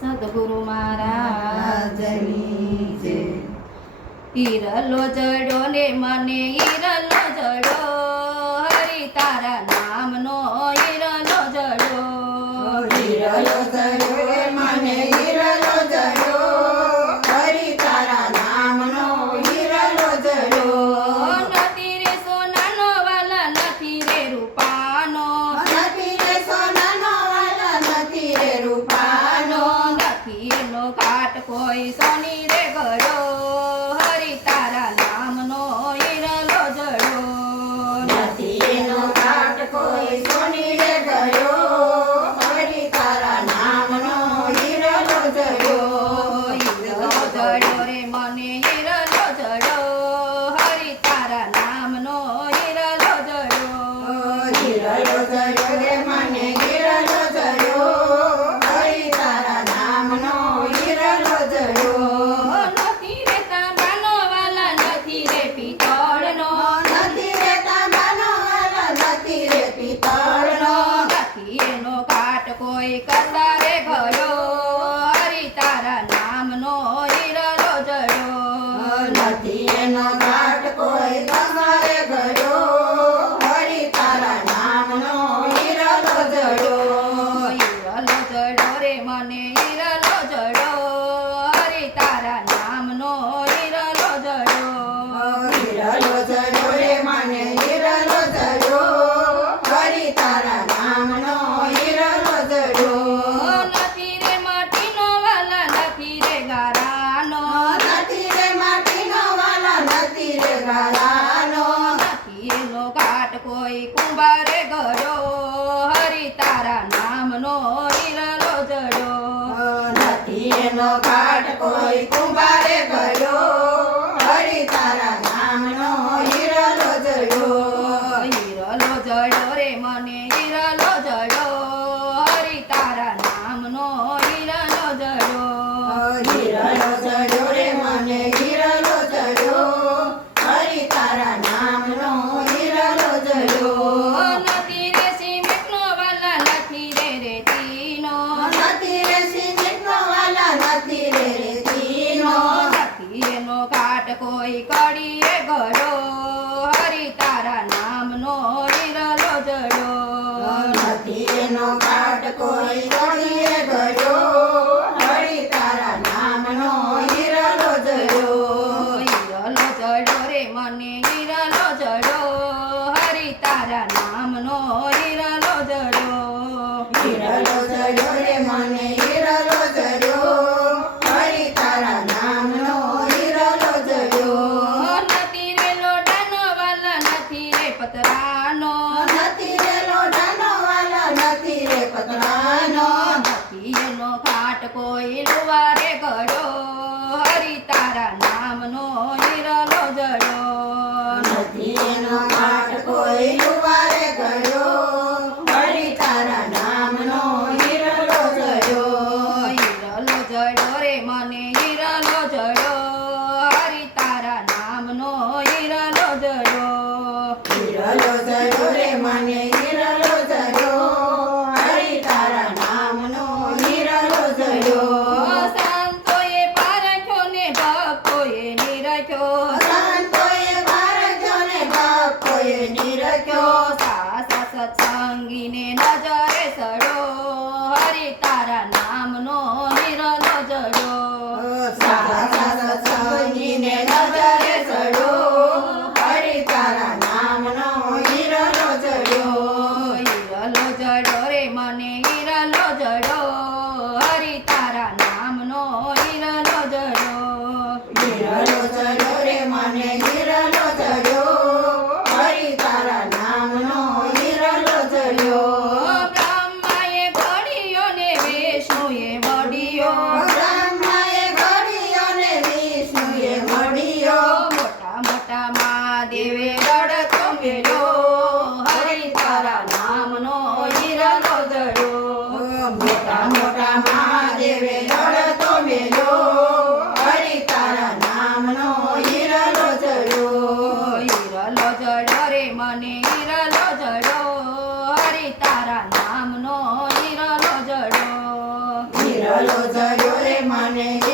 સદગુરુ મહારાજની જય. ઈરલો જડ્યો ને મને ઈરલો જડ્યો, હરિ તારા નામનો ઈરલો જડ્યો. ઈરલો જડ્યો મને ઈરલો જડ્યો, હરિ તારા નામનો ઈરલો જડ્યો. નથી રે સોનાનો વાલા નથી રે રૂપાનો, નથી રે સોનાનો વાલા નથી રે રૂપાનો. નથી એનો ઘાટ કોઈ સોની રે ગળ્યો, હરિ તારા નામનો ઈરલો જડ્યો. નથી એનો ઘાટ કોઈ સોની રે ગયો, હરિ તારા નામનો ઈરલો જડ્યો. ઈરલો જડ્યો રે મને ઈરલો જડ્યો, હરિ તારા નામનો ઈરલો જડ્યો. ઈરલો જડ્યો રે મને ઈરલો જડ્યો, હરિ તારા નામનો ઈરલો જડ્યો. નથી રે તાંબાનો વાલા નથી રે પિત્તળનો, નથી રે તાંબાનો વાલા નથી રે પિત્તળનો. નથી એનો ઘાટ કોઈ કરતા રે ગયો, હરિ તારા નામનો ઈરલો જડ્યો. નથી એનો ઘાટ કોઈ તમારે ગયો, હરિ તારા નામનો ઈરલો જડ્યો. ઈરલો જડ્યો રે મને ઈરલો જડ્યો, હરિ તારા નામનો ઈરલો જડ્યો. ઈરલો જડ્યો રે મને ઈરલો જડ્યો, હરિ તારા નામનો ઈરલો જડ્યો. નથી રે માટીનો વાલા નથી રે ગારાનો, નથી રે માટીનો વાલા નથી રે ગારાનો. નથી એનો ઘાટ કોઈ કુંભારે ગયો, હરિ તારા નામનો ઈરલો જડ્યો. નથી એનો ઘાટ કોઈ કુંભારે ગયો, હરિ તારા નામનો ઈરલો જડ્યો. ઈરલો જડ્યો રે મને ઈરલો જડ્યો, હરિ તારા નામનો ઈરલો જડ્યો. ઈરલો જડ્યો રે મને ઈરલો જડ્યો, હરિ તારા નામનો ઈરલો જડ્યો. નથી રે સિમેન્ટનો વાલા નથી રે રેતીનો, નથી રે સિમેન્ટનો વાલા નથી રે રેતીનો. નથી એનો ઘાટ કોઈ કડીએ ગયો, હરિ તારા નામનો ઈરલો જડ્યો. નથી એનો ઘાટ કોઈ કડીએ ગયો, હરિ તારા નામનો ઈરલો જડ્યો. ઈરલો જડ્યો રે મને ઈરલો જડ્યો, હરિ તારા નામનો ઈરલો જડ્યો. ઈરલો જડ્યો રે મને ઈરલો જડ્યો, હરિ તારા નામનો ઈરલો જડ્યો. નથી રે લોઢાનો વાલા નથી રે પતરાનો, નથી રે લોઢાનો વાલા નથી રે પતરાનો. નથી એનો ઘાટ કોઈ લુવારે ગળ્યો, હરિ તારા નામનો ઈરલો જડ્યો. નથી એનો ઘાટ કોઈ લુવારે ગયો, હરિ તારા નામનો ઈરલો જડ્યો. ઈરલો જડ્યો રે મને ઈરલો જડ્યો, હરિ તારા નામનો ઈરલો જડ્યો. ઈરલો જડ્યો રે મને ઈરલો જડ્યો, હરિ તારા નામનો ઈરલો જડ્યો. સંતોએ પારખ્યો ને ભક્તોએ નિરખ્યો, સંતોએ ભારખ્યો ને ભક્તોએ નિરખ્યો. સાસા સત્સંગીને નજરે સડ્યો, હરિ તારા નામનો ઈરલો જડ્યો. સાસા સત્સંગીને નજરે ચડ્યો, હરિ તારા નામનો ઈરલો જડ્યો. ઈરલો જડ્યો રે મને ઈરલો જડ્યો, હરિ તારા નામનો ઈરલો જડ્યો. ઈરલો જડ્યો રે મને ઈરલો જડ્યો, હરિ તારા નામનો ઈરલો જડ્યો. બ્રહ્માએ ઘડ્યો ને વિષ્ણુએ વડ્યો, હિરલો જયો રે મને